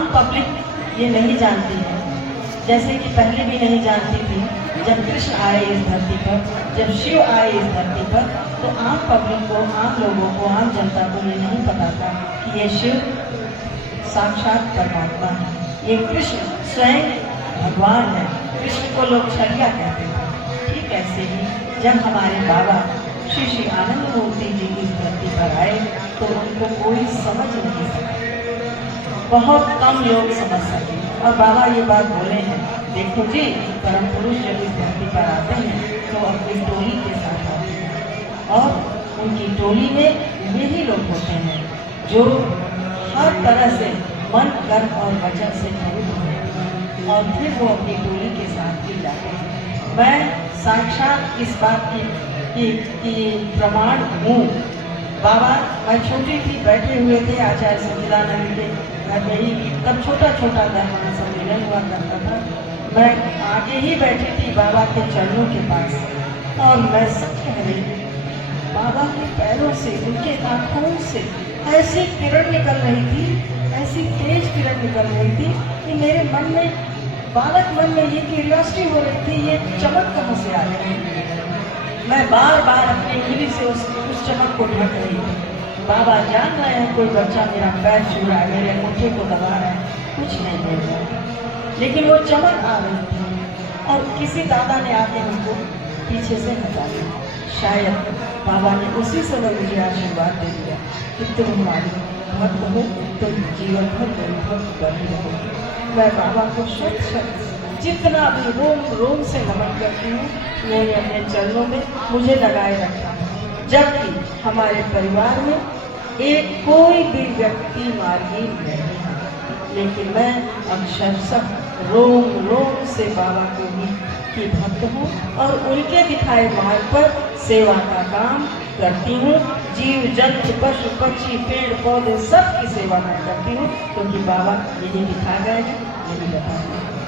आम पब्लिक ये नहीं जानती है, जैसे कि पहले भी नहीं जानती थी। जब कृष्ण आए इस धरती पर, जब शिव आए इस धरती पर, तो आम पब्लिक को, आम लोगों को, आम जनता को ये नहीं पता था कि ये शिव साक्षात परमात्मा है, ये कृष्ण स्वयं भगवान है। कृष्ण को लोग छलिया कहते थे। ठीक ऐसे ही जब हमारे बाबा श्री श्री आनंद मूर्ति जी इस धरती पर आए तो उनको कोई समझ नहीं सका, बहुत कम लोग समझ सके। और बाबा ये बात बोले हैं, देखो जी, परम पुरुष जब इस धरती पर आते हैं तो अपनी टोली के साथ आते हैं, और उनकी टोली में यही लोग होते हैं जो हर तरह से मन, कर्म और वचन से पवित्र होते हैं, और फिर वो अपनी टोली के साथ भी जाते हैं। मैं साक्षात इस बात की प्रमाण हूँ। बाबा, मैं छोटी थी, बैठे हुए थे आचार्य सच्चिदानंद के घर में ही, तब छोटा छोटा धर्म सम्मेलन हुआ करता था। मैं आगे ही बैठी थी बाबा के चरणों के पास, और मैं सच कह रही थी, बाबा के पैरों से, उनके नाखून से ऐसी किरण निकल रही थी, ऐसी तेज किरण निकल रही थी कि मेरे मन में, बालक मन में ये क्यूरियोसिटी हो रही थी, ये चमक कहाँ से आ रही है। मैं बार बार अपनी उंगली से उस चमक को ढक रही थी। बाबा जान रहे हैं कोई बच्चा मेरा पैर छू रहा है, मेरे अंगूठे को दबा रहा है, कुछ नहीं बोल रहा, लेकिन वो चमक आ रही थी। और किसी दादा ने आके हमको पीछे से हटा दिया। शायद बाबा ने उसी समय मुझे आशीर्वाद दे दिया कि तुम हमारी भक्त हो, तुम जीवन भर मेरी भक्त बनी रहोगी। मैं बाबा को शत जितना भी रोम रोम से नमन करती हूँ, मैंने अपने चरणों में मुझे लगाए रखा है। जबकि हमारे परिवार में एक कोई भी व्यक्ति मार्गी नहीं है, लेकिन मैं अक्षरशः रोम रोम से बाबा की भक्त हूँ, और उनके दिखाए मार्ग पर सेवा का काम करती हूँ। जीव जंतु पशु पक्षी पेड़ पौधे सब की सेवा मैं करती हूँ, क्योंकि बाबा यही दिखा गए हैं, यही बताया।